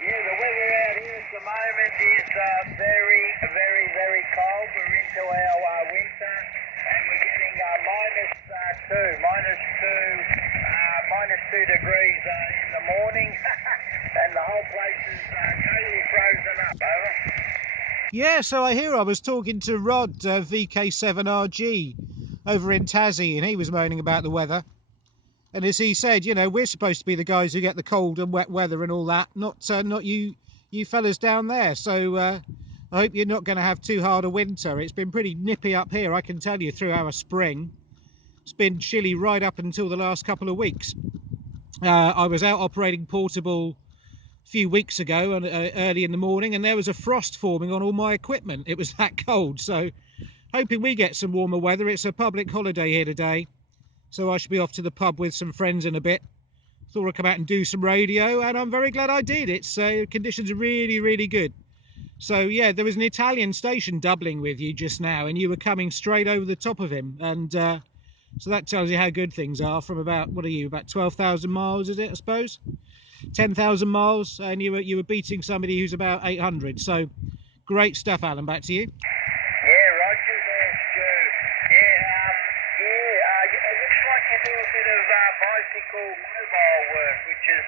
Yeah, the weather out here at the moment is very, very, very cold. We're into our winter, and we're getting minus 2 degrees in the morning, and the whole place is totally frozen up. Over. Yeah, so I hear I was talking to Rod, VK3XXY, over in Tassie, and he was moaning about the weather. And as he said, you know, we're supposed to be the guys who get the cold and wet weather and all that, not you fellas down there. So I hope you're not going to have too hard a winter. It's been pretty nippy up here, I can tell you, through our spring. It's been chilly right up until the last couple of weeks. I was out operating portable a few weeks ago, early in the morning, and there was a frost forming on all my equipment. It was that cold. So hoping we get some warmer weather. It's a public holiday here today, so I should be off to the pub with some friends in a bit. Thought I'd come out and do some radio, and I'm very glad I did. It's conditions are really, really good. So yeah, there was an Italian station doubling with you just now, and you were coming straight over the top of him, and so that tells you how good things are. From about, what are you, about 12,000 miles, is it, I suppose? 10,000 miles, and you were beating somebody who's about 800. So great stuff, Alan. Back to you. Yeah, Roger, there's Stu. It looks like you do a bit of bicycle mobile work, which is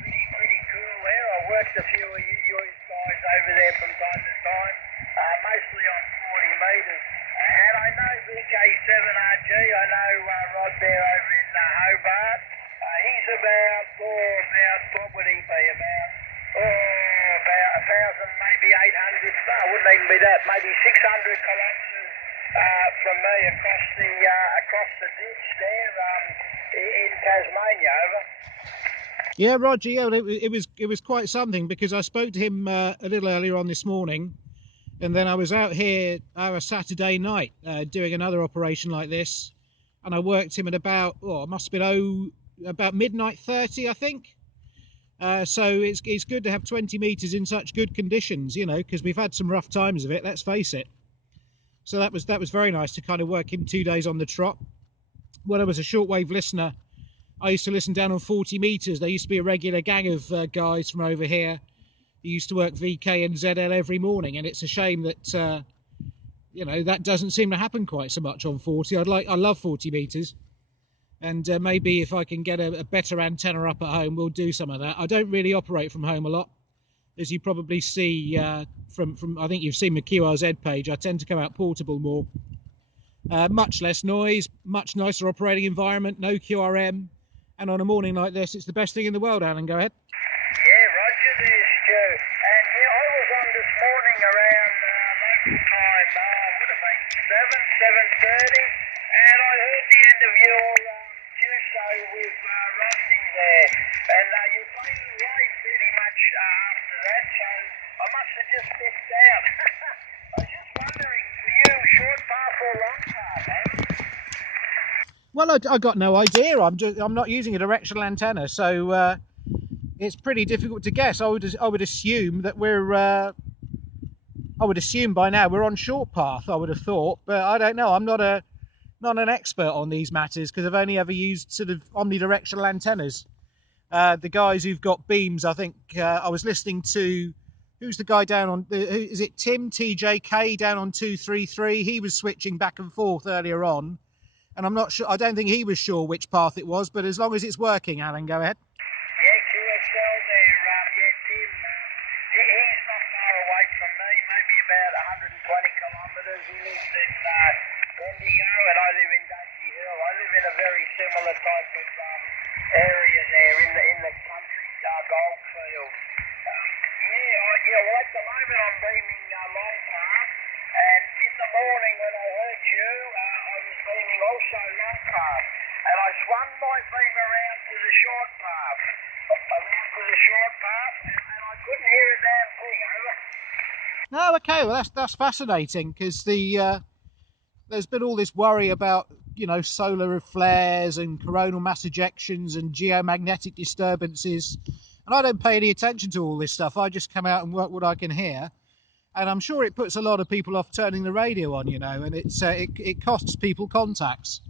pretty cool there. I worked a few of you guys over there from time to time, mostly on 40 metres. And I know VK3XXY, I know Rod there over in Hobart. He's about what would he be, about 1,000, maybe 800, no, it wouldn't even be that, maybe 600 kilometres from me across the ditch there in Tasmania, over. Yeah, Roger, yeah, it was quite something, because I spoke to him a little earlier on this morning, and then I was out here our Saturday night doing another operation like this, and I worked him at about, it must have been about midnight 30, I think. So it's good to have 20 metres in such good conditions, you know, because we've had some rough times of it, let's face it. So that was very nice to kind of work him 2 days on the trot. When I was a shortwave listener, I used to listen down on 40 metres. There used to be a regular gang of guys from over here who used to work VK and ZL every morning, and it's a shame that you know, that doesn't seem to happen quite so much on 40. I love 40 metres. And maybe if I can get a better antenna up at home, we'll do some of that. I don't really operate from home a lot, as you probably see from I think you've seen my QRZ page. I tend to come out portable more. Much less noise, much nicer operating environment, no QRM. And on a morning like this, it's the best thing in the world, Alan. Go ahead. Yeah, Roger, there's Stu. And yeah, I was on this morning around local time, would have been 7:30, and I heard the end of your Juso with Rusty there. And you faded away pretty much after that, so I must have just missed out. I was just wondering, were you short path or long path, eh? Well, I got no idea. I'm not using a directional antenna, so it's pretty difficult to guess. I would assume that I would assume by now we're on short path, I would have thought, but I don't know. I'm not an expert on these matters, because I've only ever used sort of omnidirectional antennas. The guys who've got beams, I think I was listening to, who's the guy down on, is it Tim TJK down on 233? He was switching back and forth earlier on, and I'm not sure, I don't think he was sure which path it was, but as long as it's working, Alan, go ahead. Yeah, QSL there, Tim, he's not far away from me, maybe about 120 kilometres. He lives in Bendigo, and I live in Daisy Hill. I live in a very similar type of area there in the country goldfield. Well, at the moment I'm beaming long path, and in the morning when I heard you, I was beaming also long path, and I swung my beam around to the short path, and I couldn't hear a damn thing, over. Oh, okay, well that's fascinating, because there's been all this worry about, you know, solar flares and coronal mass ejections and geomagnetic disturbances, and I don't pay any attention to all this stuff. I just come out and work what I can hear, and I'm sure it puts a lot of people off turning the radio on, you know, and it costs people contacts.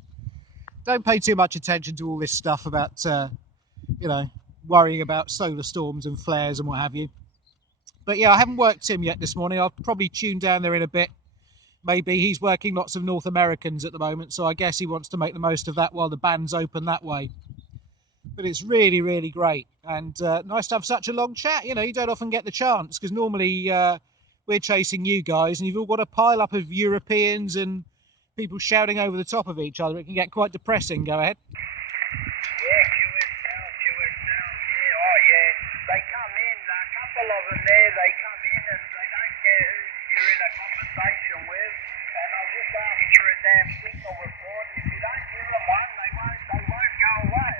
Don't pay too much attention to all this stuff about you know, worrying about solar storms and flares and what have you. But yeah, I haven't worked him yet this morning. I'll probably tune down there in a bit. Maybe he's working lots of North Americans at the moment, so I guess he wants to make the most of that while the band's open that way. But it's really, really great, and nice to have such a long chat. You know, you don't often get the chance, because normally we're chasing you guys, and you've all got a pile up of Europeans and people shouting over the top of each other. It can get quite depressing. Go ahead. Yeah, QSL, yeah, oh yeah. They come in, a couple of them there, they come in and they don't care who you're in a conversation with, and I'll just ask for a damn signal report. If you don't give them one, they won't go away,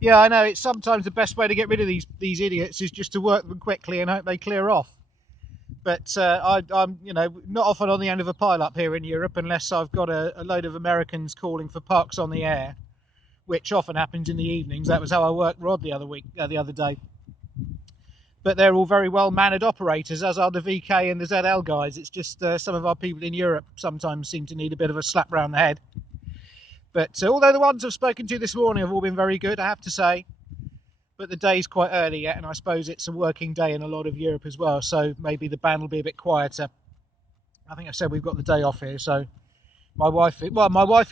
Yeah, I know. It's sometimes the best way to get rid of these idiots is just to work them quickly and hope they clear off. But I'm, you know, not often on the end of a pile up here in Europe unless I've got a load of Americans calling for parks on the air, which often happens in the evenings. That was how I worked Rod the other day. But they're all very well mannered operators, as are the VK and the ZL guys. It's just some of our people in Europe sometimes seem to need a bit of a slap round the head. But although the ones I've spoken to this morning have all been very good, I have to say. But the day's quite early yet, and I suppose it's a working day in a lot of Europe as well, so maybe the band will be a bit quieter. I think I said we've got the day off here, so my wife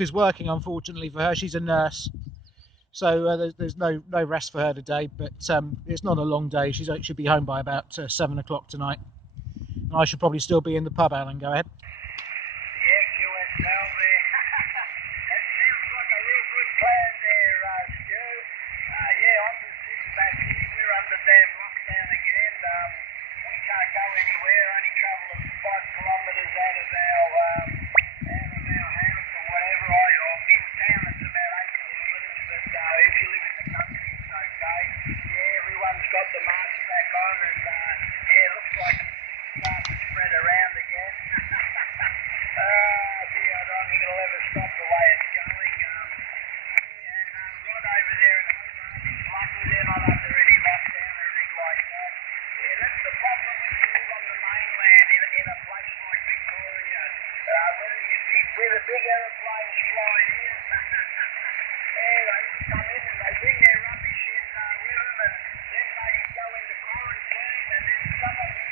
is working, unfortunately for her. She's a nurse, so there's no rest for her today, but it's not a long day. She should be home by about 7 o'clock tonight, and I should probably still be in the pub. Alan, go ahead. Yeah, QSL there. That sounds like a real good plan there, Stu. Yeah, I'm just sitting back here. We're under damn lockdown again. We can't go anywhere. Only travel 5 kilometres out of our house or whatever. In town it's about 8 kilometres, but if you live in the country it's okay. Yeah, everyone's got the mask back on, and yeah, it looks like it's starting to spread around again. Gee, I don't think it'll ever stop the way it's going. And Rod over there in Hobart, he's lucky they're not under any lockdown or anything like that. Yeah, that's the problem when you live on the mainland in a place like Victoria. Where the big aeroplanes fly in, yeah, they just come in and they bring their rubbish in with them, and then they go into quarantine, and then some of them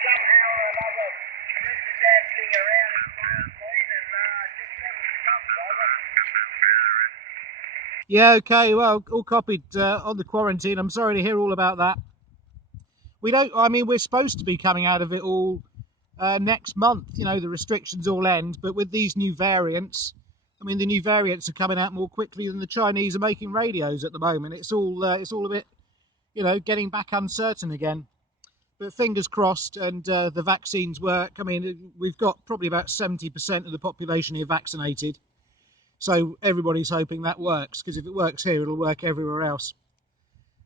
somehow or another spread the damn thing around in quarantine, and it just never stops, brother. Yeah, okay, well, all copied on the quarantine. I'm sorry to hear all about that. We're supposed to be coming out of it all next month. You know, the restrictions all end, but with these new variants, I mean, the new variants are coming out more quickly than the Chinese are making radios at the moment. It's all a bit, you know, getting back uncertain again. But fingers crossed, and the vaccines work. I mean, we've got probably about 70% of the population here vaccinated. So everybody's hoping that works, because if it works here, it'll work everywhere else.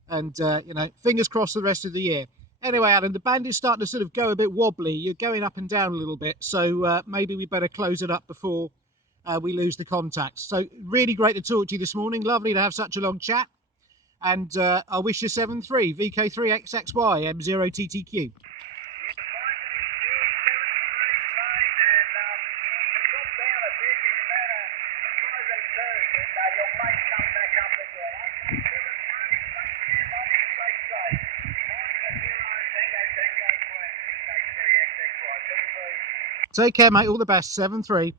And, you know, fingers crossed the rest of the year. Anyway, Adam, the band is starting to sort of go a bit wobbly. You're going up and down a little bit. So maybe we better close it up before we lose the contact. So really great to talk to you this morning. Lovely to have such a long chat. And I wish you 7-3, VK3XXY, M0TTQ. Take care, mate. All the best. 7-3.